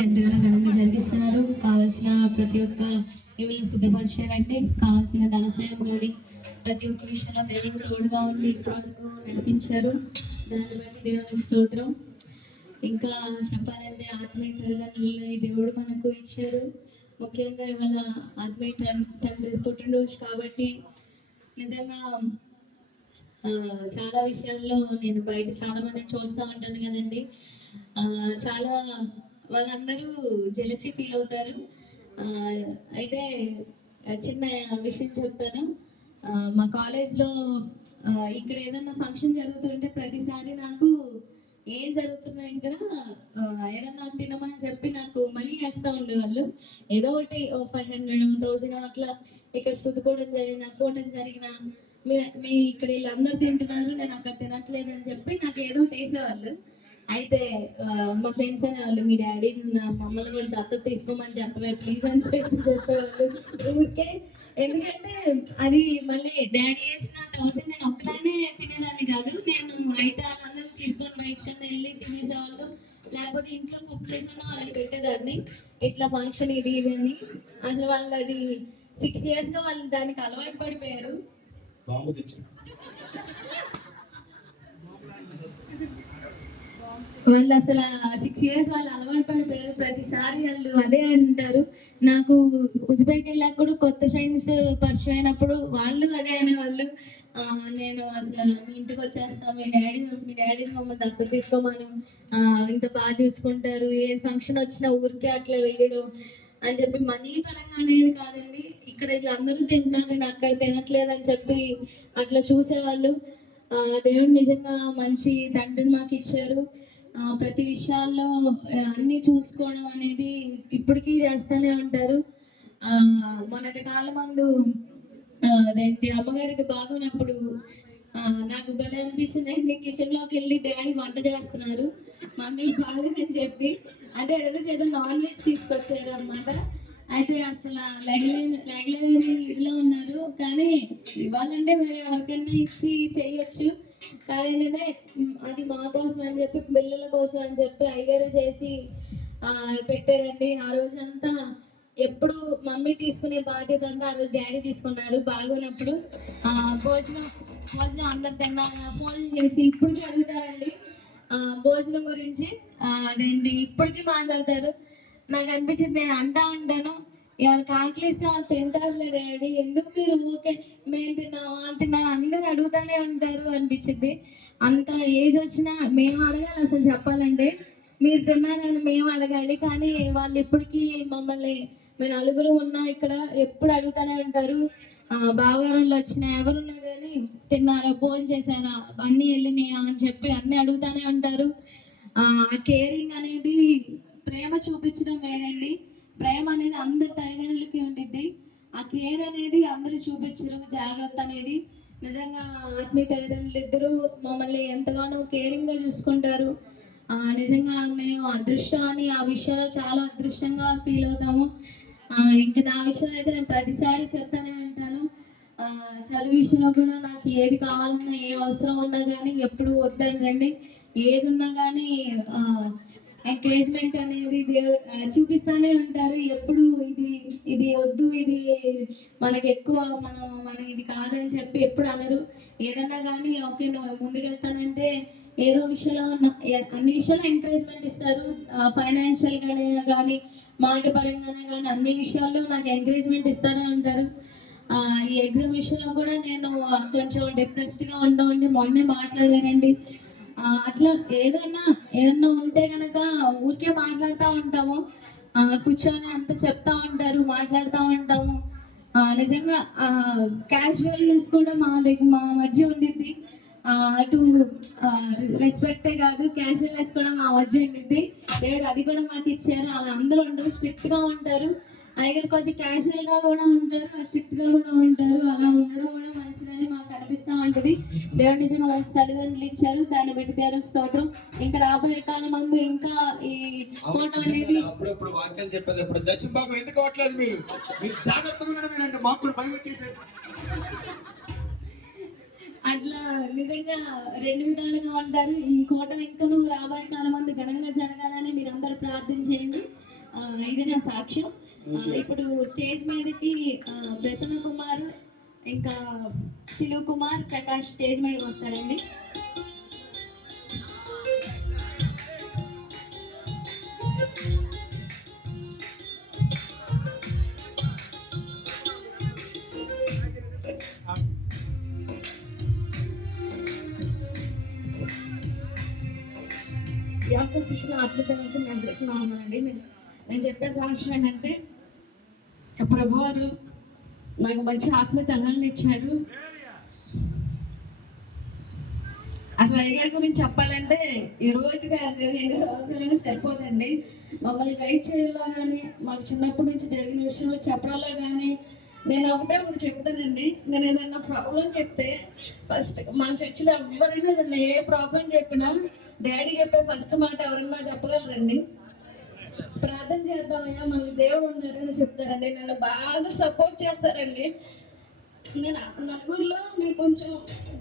ఎంతగానో ఘనంగా జరిగిస్తున్నారు. కావాల్సిన ప్రతి ఒక్క ఇవిని సిద్ధపరిచారంటే కావాల్సిన ధన కానీ ప్రతి ఒక్క విషయంలో దేవుడు తోడుగా ఉండి ఇప్పటివరకు నడిపించారు. దాన్ని బట్టి దేవునికి స్తోత్రం. ఇంకా చెప్పాలంటే ఆత్మీయ తల్లిదండ్రులని దేవుడు మనకు ఇచ్చాడు. ముఖ్యంగా ఇవాళ ఆత్మీయ తండ్రి పుట్టినరోజు కాబట్టి నిజంగా చాలా విషయాల్లో నేను బయట చాలా మందిని చూస్తూ ఉంటాను కదండి. చాలా వాళ్ళందరూ జెలసీ ఫీల్ అవుతారు. అయితే చిన్న విషయం చెప్తాను. మా కాలేజ్లో ఇక్కడ ఏదన్నా ఫంక్షన్ జరుగుతుంటే ప్రతిసారి నాకు ఏం జరుగుతున్నా ఇక్కడ ఏదన్నా తినమని చెప్పి నాకు మనీ వేస్తూ ఉండేవాళ్ళు. ఏదో ఒకటి ఫైవ్ హండ్రెడ్ థౌసండ్ అట్లా ఇక్కడ సుదుకోవడం జరిగిన కోవడం జరిగిన మీరు మీ ఇక్కడ వీళ్ళందరూ తింటున్నారు నేను అక్కడ తినట్లేదు అని చెప్పి నాకు ఏదో ఒకటి వేసేవాళ్ళు. అయితే మా ఫ్రెండ్స్ అనేవాళ్ళు మీ డాడీ మమ్మల్ని కూడా దత్తత తీసుకోమని చెప్పవే ప్లీజ్ అని చెప్పి చెప్పేవాళ్ళు. ఊరికే. ఎందుకంటే అది మళ్ళీ డాడీ వేసిన థౌసండ్ నేను ఒక్కదానే తినేదాన్ని కాదు. నేను అయితే వాళ్ళందరూ తీసుకొని బయటకన్నా వెళ్ళి తినేసేవాళ్ళు. లేకపోతే ఇంట్లో కుక్ చేసిన వాళ్ళకి పెట్టేదాన్ని. ఇట్లా ఫంక్షన్ ఇది ఇది అని. అసలు వాళ్ళు అది సిక్స్ ఇయర్స్గా వాళ్ళు దానికి అలవాటు పడిపోయారు. వాళ్ళు అసలు సిక్స్ ఇయర్స్ వాళ్ళు అలవాటు పడిపోయారు. ప్రతిసారి వాళ్ళు అదే అంటారు. నాకు ఉజ్బెక్ వెళ్ళాక కూడా కొత్త ఫ్రెండ్స్ పరిచయం అయినప్పుడు వాళ్ళు అదే అనేవాళ్ళు. వాళ్ళు నేను అసలు ఇంటికి వచ్చేస్తా మీ డాడీ మీ డాడీ మమ్మల్ని దత్తత తీసుకోమను. ఇంత బాగా చూసుకుంటారు. ఏ ఫంక్షన్ వచ్చినా ఊరికే అట్లా వేయడం అని చెప్పి మనీ పరంగా అనేది కాదండి. ఇక్కడ వీళ్ళందరూ తింటున్నారు నేను అక్కడ తినట్లేదు అని చెప్పి అట్లా చూసేవాళ్ళు. దేవుడు నిజంగా మంచి తండ్రిని మాకు ఇచ్చారు. ప్రతి విషయాల్లో అన్ని చూసుకోవడం అనేది ఇప్పటికీ చేస్తూనే ఉంటారు. మొన్నటి కాలం మందు అదేంటి అమ్మగారికి బాగున్నప్పుడు నాకు భలే అనిపిస్తుంది. నీ కిచెన్లోకి వెళ్ళి డాడీ వంట చేస్తున్నారు. మమ్మీ బాగాలేదని చెప్పి. అంటే ఈరోజు ఏదో నాన్ వెజ్ తీసుకొచ్చారు అనమాట అయితే అసలు లెగలేని లెగలేని ఇదిలో ఉన్నారు. కానీ ఇవ్వాలంటే వేరే ఎవరికైనా ఇచ్చి చేయొచ్చు. కానీ ఏంటంటే అది మా కోసం అని చెప్పి పిల్లల కోసం అని చెప్పి అయ్యగారు చేసి ఆ, పెట్టారండి. ఆ రోజంతా ఎప్పుడు మమ్మీ తీసుకునే బాధ్యత అంతా ఆ రోజు డాడీ తీసుకున్నారు. బాగున్నప్పుడు ఆ, భోజనం భోజనం అందరు తిన్నా ఫోన్ చేసి ఇప్పటికీ అడుగుతారండి. ఆ, భోజనం గురించి అదేంటి? ఇప్పటికీ మాట్లాడతారు. నాకు అనిపించింది నేను అంటా ఉంటాను. ఎవరికి ఆకలిస్తే వాళ్ళు తింటారులే డాడీ. ఎందుకు మీరు ఊకే మేము తిన్నామా అని తిన్నాను అందరు అడుగుతూనే ఉంటారు అనిపించింది. అంత ఏజ్ వచ్చినా మేము అడగాలి అసలు చెప్పాలంటే. మీరు తిన్నారని మేము అడగాలి. కానీ వాళ్ళు ఇప్పటికీ మమ్మల్ని మేము నలుగురు ఉన్నా ఇక్కడ ఎప్పుడు అడుగుతూనే ఉంటారు. ఆ, బావగారంలో వచ్చిన ఎవరున్నా కానీ తిన్నారా భోజనం చేశారా అన్నీ వెళ్ళినాయా అని చెప్పి అన్నీ అడుగుతూనే ఉంటారు. ఆ కేరింగ్ అనేది ప్రేమ చూపించడం వేరండి. ప్రేమ అనేది అందరి తల్లిదండ్రులకి ఉండిద్ది. ఆ కేర్ అనేది అందరూ చూపించరు జాగ్రత్త అనేది. నిజంగా ఆత్మీయ తల్లిదండ్రులు ఇద్దరు మమ్మల్ని ఎంతగానో కేరింగ్గా చూసుకుంటారు. ఆ నిజంగా మేము అదృష్టాన్ని ఆ విషయంలో చాలా అదృష్టంగా ఫీల్ అవుతాము. ఆ ఇంకా నా విషయంలో అయితే నేను ప్రతిసారి చెప్తానే ఉంటాను. ఆ చదువు విషయంలో కూడా నాకు ఏది కావాలన్నా ఏ అవసరం ఉన్నా కానీ ఎప్పుడు వద్దనండి ఏది ఉన్నా కానీ ఎంకరేజ్మెంట్ అనేది దేవుడు చూపిస్తానే ఉంటారు. ఎప్పుడు ఇది ఇది వద్దు ఇది మనకి ఎక్కువ మనం మన ఇది కాదని చెప్పి ఎప్పుడు అనరు. ఏదన్నా కానీ ఓకే నువ్వు ముందుకెళ్తానంటే ఏదో విషయంలో అన్ని విషయాల్లో ఎంకరేజ్మెంట్ ఇస్తారు. ఫైనాన్షియల్ గానే కానీ మాట పరంగానే కానీ అన్ని విషయాల్లో నాకు ఎంకరేజ్మెంట్ ఇస్తూనే ఉంటారు. ఈ ఎగ్జామ్ విషయంలో కూడా నేను కొంచెం డిప్రెస్డ్గా ఉండ మొన్నే మాట్లాడానండి అట్లా ఏదైనా ఏదన్నా ఉంటే గనక ఊరికే మాట్లాడుతూ ఉంటాము. కూర్చొని అంత చెప్తా ఉంటారు మాట్లాడుతూ ఉంటాము. ఆ, నిజంగా క్యాజువల్నెస్ కూడా మా దగ్గర మా మధ్య ఉండిద్ది. అటు రెస్పెక్టే కాదు క్యాజువల్నెస్ కూడా మా మధ్య ఉండిద్ది. దేవుడు అది కూడా మాకు ఇచ్చారు. అలా అందరూ ఉండరు స్ట్రిక్ట్గా ఉంటారు. అలాగే కొంచెం క్యాజువల్గా కూడా ఉంటారు స్ట్రిక్ట్గా కూడా ఉంటారు. అలా ఉండడం కూడా మంచిదని మాకు అనిపిస్తూ ఉంటది. దేవుడి నిజంగా మంచి తల్లిదండ్రులు ఇచ్చారు దాన్ని బట్టి దేవుడికి స్తోత్రం. ఇంకా రాబోయే కాలం మందు ఇంకా ఈ ఫోటో అనేది అప్పుడప్పుడు వాక్యాలు చెప్పేది దక్షిణ భాగం ఎందుకు మీరు? మీరు జాగ్రత్తగా ఉండడం మాకు భయం అట్లా నిజంగా రెండు విధాలుగా ఉంటారు. ఈ కోట ఇంకా రాబోయే కాలం మంది ఘనంగా జరగాలని మీరు అందరూ ప్రార్థన చేయండి. ఇది నా సాక్ష్యం. ఇప్పుడు స్టేజ్ మీదకి ప్రసన్న కుమార్ ఇంకా శిలు కుమార్ ప్రకాష్ స్టేజ్ మీదకి వస్తారండి. యాప్ అద్భుతమైన మీ అందరికీ నామండి నేను నేను చెప్పే సాక్ష్యం ఏంటంటే ప్రభువారు నాకు మంచి ఆత్మ తల్లని ఇచ్చారు. అసలు అయ్యగారి గురించి చెప్పాలంటే ఈ రోజు కాదు ఎన్ని సంవత్సరాలైనా సరిపోదండి. మమ్మల్ని గైడ్ చేయడంలో కానీ మాకు చిన్నప్పటి నుంచి జరిగిన విషయంలో చెప్పడంలో కానీ నేను ఒకటే ఒకటి చెప్తానండి. నేను ఏదైనా ప్రాబ్లం చెప్తే ఫస్ట్ మా చర్చిలో ఎవరైనా ఏదైనా ఏ ప్రాబ్లం చెప్పినా డాడీ చెప్పే ఫస్ట్ మాట ఎవరైనా చెప్పగలరండి. ప్రార్థన చేద్దామయ్యా మనకి దేవుడు ఉన్నారని చెప్తారండి. నన్ను బాగా సపోర్ట్ చేస్తారండి. నేను నలుగురిలో నేను కొంచెం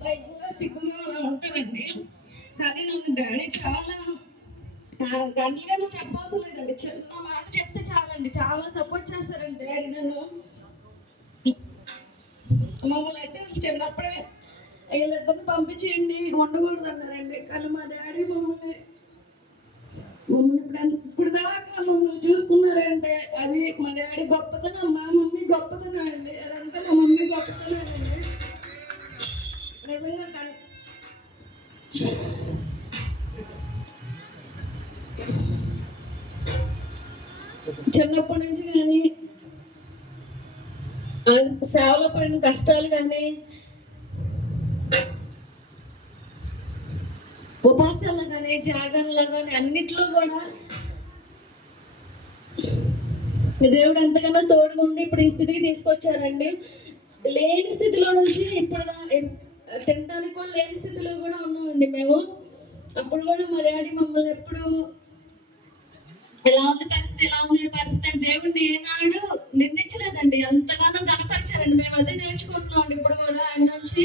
భయంగా సిగ్గుగా ఉంటానండి. కానీ నన్ను డాడీ చాలా గంటలు గంటలు చెప్పవసరం లేదండి చిన్న మాట చెప్తే చాలండి. చాలా సపోర్ట్ చేస్తారండి డాడీ నన్ను. మమ్మల్ని అయితే చిన్నప్పుడే వీళ్ళిద్దరిని పంపించేయండి ఉండకూడదు అన్నారండి కానీ మా డాడీ మమ్మల్ని మమ్మల్ని ఇప్పుడు ఇప్పుడు దాకా మమ్మల్ని చూసుకున్నారంటే అది మా డాడీ గొప్పతనం మా మమ్మీ గొప్పతనం అండి. అదంతా మా మమ్మీ గొప్పతనం అండి. నిజంగా చిన్నప్పటి నుంచి కానీ సేవలో పడిన కష్టాలు కానీ ఉపాసాల్లో కానీ జాగంలో కానీ అన్నిట్లో కూడా దేవుడు ఎంతగానో తోడుగా ఉండి ఇప్పుడు ఈ స్థితికి తీసుకొచ్చారండి. లేని స్థితిలో నుంచి ఇప్పుడు తినడానికి కూడా లేని స్థితిలో కూడా ఉన్నామండి మేము. అప్పుడు కూడా మా డాడీ మమ్మల్ని ఎప్పుడు ఎలా ఉంది పరిస్థితి ఎలా ఉంది పరిస్థితి అని దేవుడిని ఏనాడు నిందించలేదండి. ఎంతగానో కనపరిచారండి మేము అదే నేర్చుకుంటున్నాం ఇప్పుడు కూడా. ఆయన నుంచి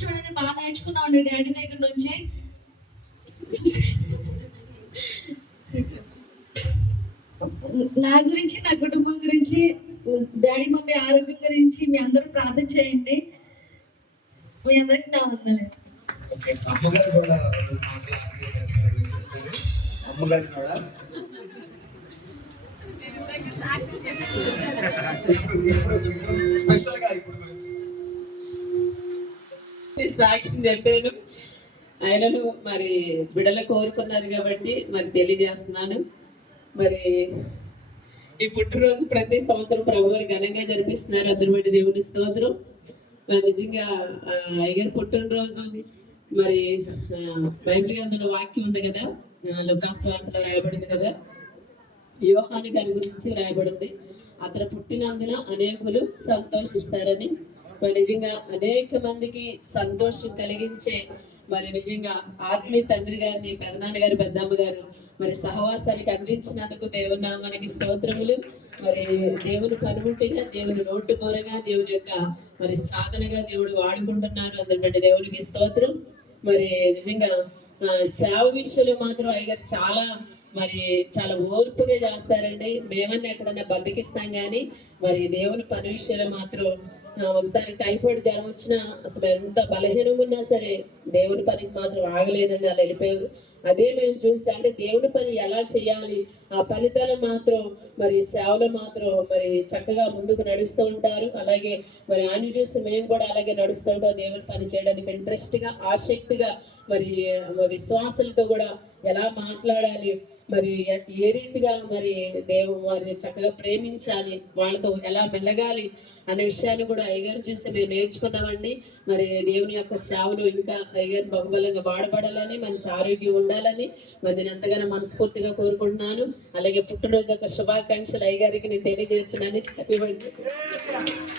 కనపరచడం అనేది బాగా నేర్చుకున్నామండి డాడీ దగ్గర నుంచి నా గురించి నా కుటుంబం గురించి డాడీ మమ్మీ ఆరోగ్యం గురించి మీ అందరూ ప్రార్థన చేయండి మీ అందరికి నా చెప్పారు. అమ్మగారు కూడా ఇప్పుడు ఇప్పుడు ఇప్పుడు స్పెషల్గా ఇప్పుడు సాక్ష్యం చెప్పాను. ఆయనను మరి బిడలు కోరుకున్నారు కాబట్టి మరి తెలియజేస్తున్నాను. మరి ఈ పుట్టినరోజు ప్రతి సంవత్సరం ప్రభు గారు ఘనంగా జరిపిస్తున్నారు. అందరి దేవుని స్తోత్రం. మరి నిజంగా ఆ, అయ్యగారి పుట్టినరోజు మరి బైబిల్ గ్రంథంలో వాక్యం ఉంది కదా? లుకాస్వార్తలో రాయబడింది కదా? యోహాని గారి గురించి రాయబడింది. అతను పుట్టినందున అనేకులు సంతోషిస్తారని మరి నిజంగా అనేక మందికి సంతోషం కలిగించే మరి నిజంగా ఆత్మీయ తండ్రి గారిని పెదనాన్న గారు పెద్దమ్మ గారు మరి సహవాసానికి అందించినందుకు దేవుని నామానికి స్తోత్రములు. మరి దేవుని పనిముట్టిగా దేవుని నోటు బోరగా దేవుని యొక్క మరి సాధనగా దేవుడు వాడుకుంటున్నారు అందుకంటే దేవునికి స్తోత్రం. మరి నిజంగా సేవ విషయంలో మాత్రం అయ్యగారు చాలా మరి చాలా ఓర్పుగా చేస్తారండి. మేమన్నా ఎక్కడన్నా బతికిస్తాం కానీ మరి దేవుని పని విషయంలో మాత్రం ఒకసారి టైఫాయిడ్ జ్వరం వచ్చినా అసలు ఎంత బలహీనంగా ఉన్నా సరే దేవుని పనికి మాత్రం ఆగలేదండి. అలా వెళ్ళిపోయారు. అదే మేము చూసి అంటే దేవుని పని ఎలా చేయాలి? ఆ ఫలితాలు మాత్రం మరి సేవలు మాత్రం మరి చక్కగా ముందుకు నడుస్తూ ఉంటారు. అలాగే మరి ఆయన చూసి మేము కూడా అలాగే నడుస్తూ ఉంటాం. దేవుని పని చేయడానికి ఇంట్రెస్ట్గా ఆసక్తిగా మరి విశ్వాసులతో కూడా ఎలా మాట్లాడాలి? మరి ఏ రీతిగా మరి దేవు వారిని చక్కగా ప్రేమించాలి? వాళ్ళతో ఎలా మెలగాలి? అనే విషయాన్ని కూడా అయ్యగారు చూసి మేము నేర్చుకున్నామండి. మరి దేవుని యొక్క సేవలు ఇంకా అయ్యగారు బహుబలంగా వాడబడాలని మంచి ఆరోగ్యం ఉండాలని మరి నేను ఎంతగానో మనస్ఫూర్తిగా కోరుకుంటున్నాను. అలాగే పుట్టినరోజు యొక్క శుభాకాంక్షలు అయ్యగారికి నేను తెలియజేస్తున్నాను. హ్యాపీ